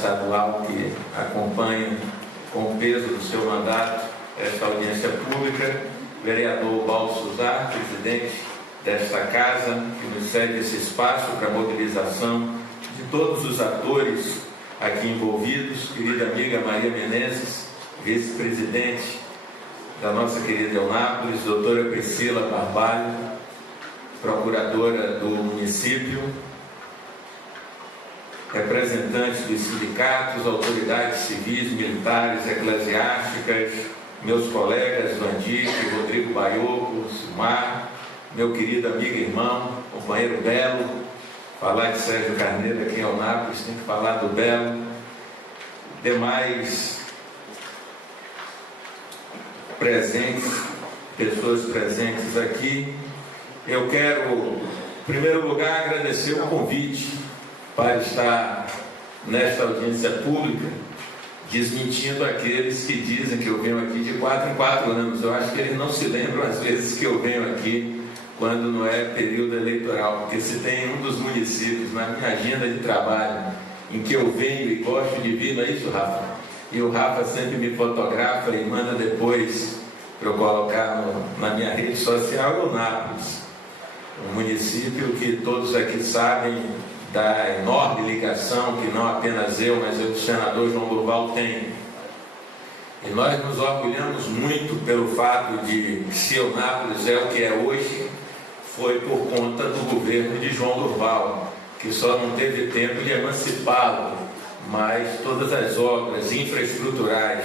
estadual que acompanha com o peso do seu mandato esta audiência pública, vereador Baldo Suzar, presidente desta casa, que nos cede esse espaço para a mobilização de todos os atores aqui envolvidos, querida amiga Maria Menezes, vice-presidente da nossa querida Eunápolis, doutora Priscila Barbalho, procuradora do município, representantes dos sindicatos, autoridades civis, militares, eclesiásticas, meus colegas Vandique, Rodrigo Baioco, Silmar, meu querido amigo e irmão, companheiro Belo. Falar de Sérgio Carneiro aqui em Eunápolis, tem que falar do Belo. Demais presentes, pessoas presentes aqui. Eu quero, em primeiro lugar, agradecer o convite para estar nesta audiência pública, desmentindo aqueles que dizem que eu venho aqui de 4 em 4 anos. Eu acho que eles não se lembram às vezes que eu venho aqui quando não é período eleitoral, porque se tem um dos municípios na minha agenda de trabalho em que eu venho e gosto de vir, não é isso, Rafa? E o Rafa sempre me fotografa e manda depois para eu colocar na minha rede social, Eunápolis, um município que todos aqui sabem da enorme ligação que não apenas eu, mas o senador João Durval tem. E nós nos orgulhamos muito pelo fato de que, se Eunápolis é o que é hoje, foi por conta do governo de João Durval, que só não teve tempo de emancipá-lo, mas todas as obras infraestruturais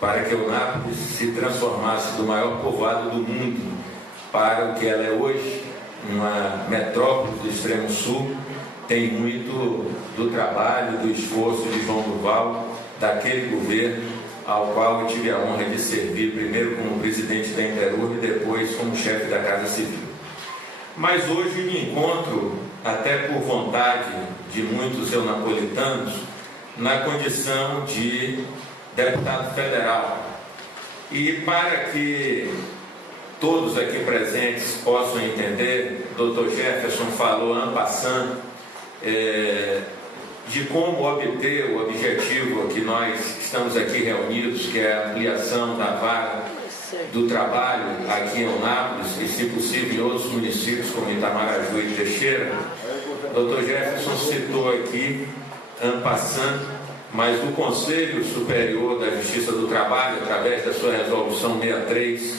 para que Eunápolis se transformasse do maior povoado do mundo para o que ela é hoje, uma metrópole do extremo sul, tem muito do trabalho, do esforço de João Durval, daquele governo ao qual eu tive a honra de servir, primeiro como presidente da Interurb e depois como chefe da Casa Civil. Mas hoje me encontro, até por vontade de muitos eunapolitanos, na condição de deputado federal. E para que todos aqui presentes possam entender, o Dr. Jefferson falou en passant, de como obter o objetivo que nós estamos aqui reunidos, que é a ampliação da vara do trabalho aqui em Eunápolis e, se possível, em outros municípios como Itamaraju e Teixeira. O Dr. Jefferson citou aqui, en passant, mas o Conselho Superior da Justiça do Trabalho, através da sua resolução 63,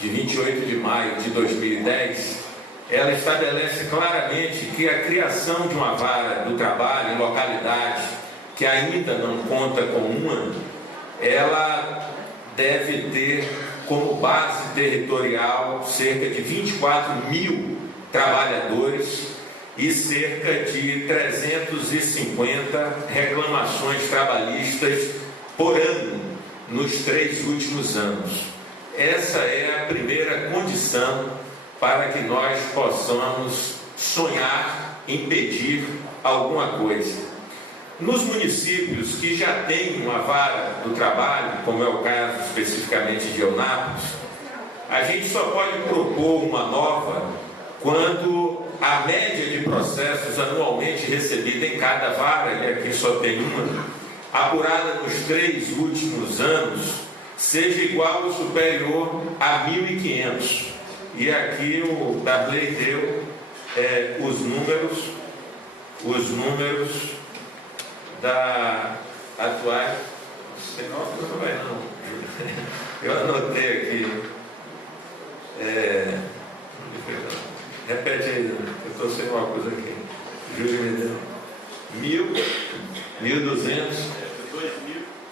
de 28 de maio de 2010, ela estabelece claramente que a criação de uma vara do trabalho em localidade que ainda não conta com uma, ela deve ter como base territorial cerca de 24 mil trabalhadores e cerca de 350 reclamações trabalhistas por ano nos 3 últimos anos. Essa é a primeira condição para que nós possamos sonhar em pedir alguma coisa. Nos municípios que já têm uma vara do trabalho, como é o caso especificamente de Eunápolis, a gente só pode propor uma nova quando a média de processos anualmente recebida em cada vara, e aqui só tem uma, apurada nos 3 últimos anos, seja igual ou superior a 1.500. E aqui o Darley deu os números da atual. Não vai não. Eu anotei aqui. Repete aí, eu estou sem óculos aqui. Júlio me deu 1.200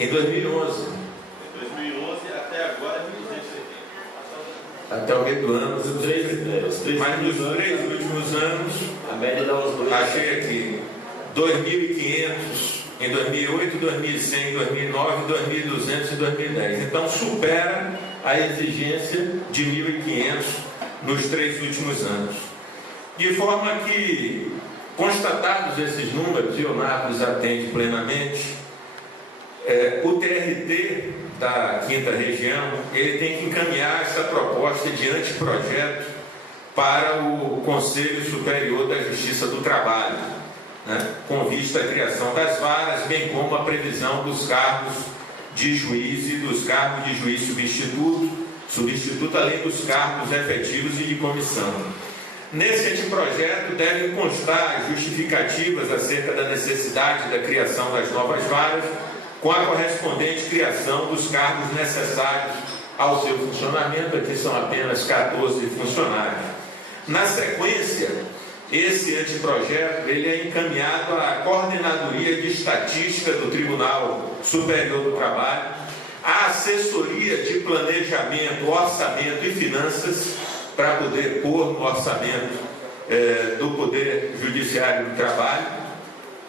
em 2011. Até agora 1.270. Até o meio do ano, mas nos 3 últimos anos, a média dá uns 2. achei aqui 2.500 em 2008, 2.100 em 2009, 2.200 em 2010. Então supera a exigência de 1.500 nos 3 últimos anos. De forma que, constatados esses números, e Eunápolis atende plenamente, o TRT da 5ª Região, ele tem que encaminhar essa proposta de anteprojeto para o Conselho Superior da Justiça do Trabalho, né, com vista à criação das varas, bem como a previsão dos cargos de juiz e dos cargos de juiz substituto, além dos cargos efetivos e de comissão. Nesse anteprojeto devem constar justificativas acerca da necessidade da criação das novas varas, com a correspondente criação dos cargos necessários ao seu funcionamento. Aqui são apenas 14 funcionários. Na sequência, esse anteprojeto ele é encaminhado à Coordenadoria de Estatística do Tribunal Superior do Trabalho, à Assessoria de Planejamento, Orçamento e Finanças, para poder pôr no orçamento do Poder Judiciário do Trabalho,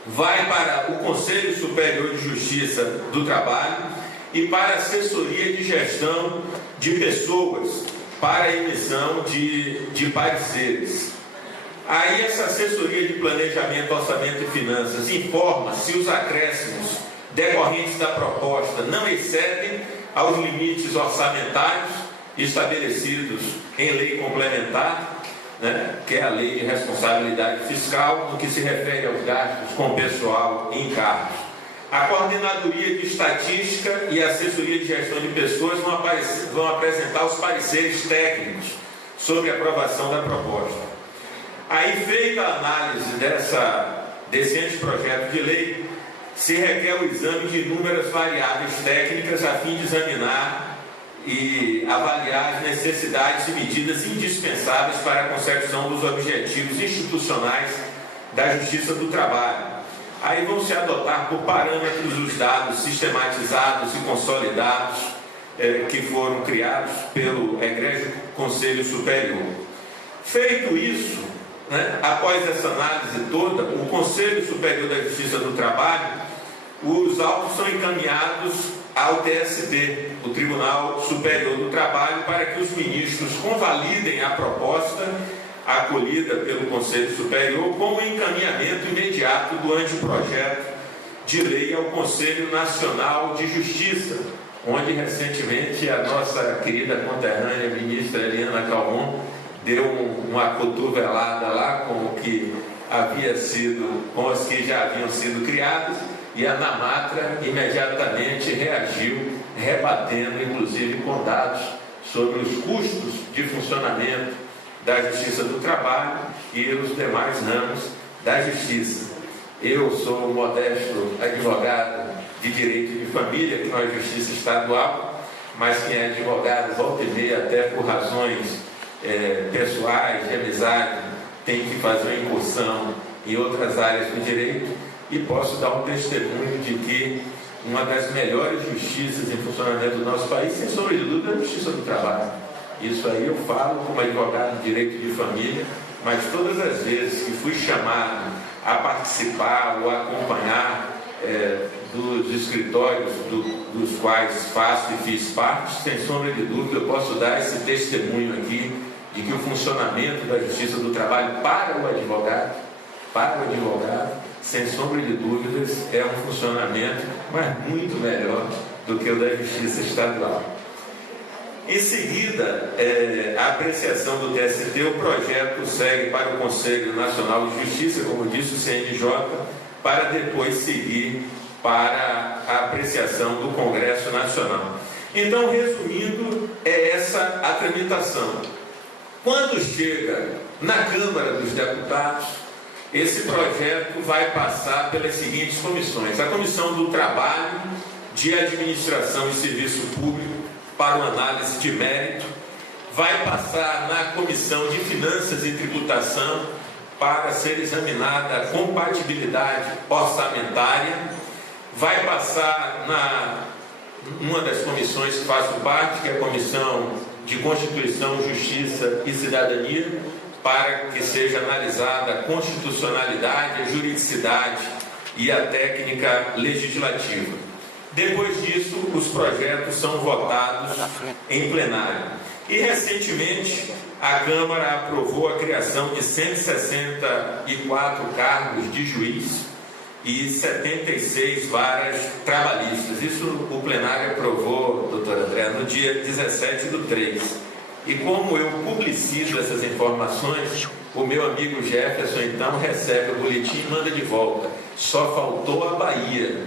vai para o Conselho Superior de Justiça do Trabalho e para a Assessoria de Gestão de Pessoas, para a emissão de pareceres. Aí essa Assessoria de Planejamento, Orçamento e Finanças informa se os acréscimos decorrentes da proposta não excedem aos limites orçamentários estabelecidos em lei complementar, né, que é a Lei de Responsabilidade Fiscal, no que se refere aos gastos com pessoal e encargos. A Coordenadoria de Estatística e a Assessoria de Gestão de Pessoas vão apresentar os pareceres técnicos sobre a aprovação da proposta. Aí, feita a análise desse anteprojeto de lei, se requer o exame de inúmeras variáveis técnicas a fim de examinar e avaliar as necessidades e medidas indispensáveis para a consecução dos objetivos institucionais da Justiça do Trabalho. Aí vão se adotar por parâmetros os dados sistematizados e consolidados que foram criados pelo egrégio Conselho Superior. Feito isso, né, após essa análise toda, o Conselho Superior da Justiça do Trabalho, os autos são encaminhados ao TST, o Tribunal Superior do Trabalho, para que os ministros convalidem a proposta acolhida pelo Conselho Superior com o encaminhamento imediato do anteprojeto de lei ao Conselho Nacional de Justiça, onde recentemente a nossa querida conterrânea ministra Eliana Calmon deu uma cotovelada lá com o que com os que já haviam sido criados, e a Namatra imediatamente reagiu, rebatendo, inclusive, com dados sobre os custos de funcionamento da Justiça do Trabalho e os demais ramos da Justiça. Eu sou modesto advogado de direito de família, que não é Justiça Estadual, mas quem é advogado, volta e meia, até por razões pessoais, de amizade, tem que fazer uma incursão em outras áreas do direito, e posso dar um testemunho de que uma das melhores justiças em funcionamento do nosso país, sem sombra de dúvida, é a Justiça do Trabalho. Isso aí eu falo como advogado de direito de família, mas todas as vezes que fui chamado a participar ou a acompanhar dos escritórios dos quais faço e fiz parte, sem sombra de dúvida, eu posso dar esse testemunho aqui de que o funcionamento da Justiça do Trabalho para o advogado, sem sombra de dúvidas, é um funcionamento, mas muito melhor do que o da Justiça Estadual. Em seguida, a apreciação do TST, o projeto segue para o Conselho Nacional de Justiça, como disse o CNJ, para depois seguir para a apreciação do Congresso Nacional. Então, resumindo, é essa a tramitação. Quando chega na Câmara dos Deputados, esse projeto vai passar pelas seguintes comissões: a Comissão do Trabalho, de Administração e Serviço Público, para uma análise de mérito, vai passar na Comissão de Finanças e Tributação, para ser examinada a compatibilidade orçamentária, vai passar numa das comissões que faço parte, que é a Comissão de Constituição, Justiça e Cidadania, para que seja analisada a constitucionalidade, a juridicidade e a técnica legislativa. Depois disso, os projetos são votados em plenário. E, recentemente, a Câmara aprovou a criação de 164 cargos de juiz e 76 varas trabalhistas. Isso o plenário aprovou, doutor André, no dia 17/3. E como eu publicizo essas informações, O meu amigo Jefferson então recebe o boletim e manda de volta. Só faltou a Bahia.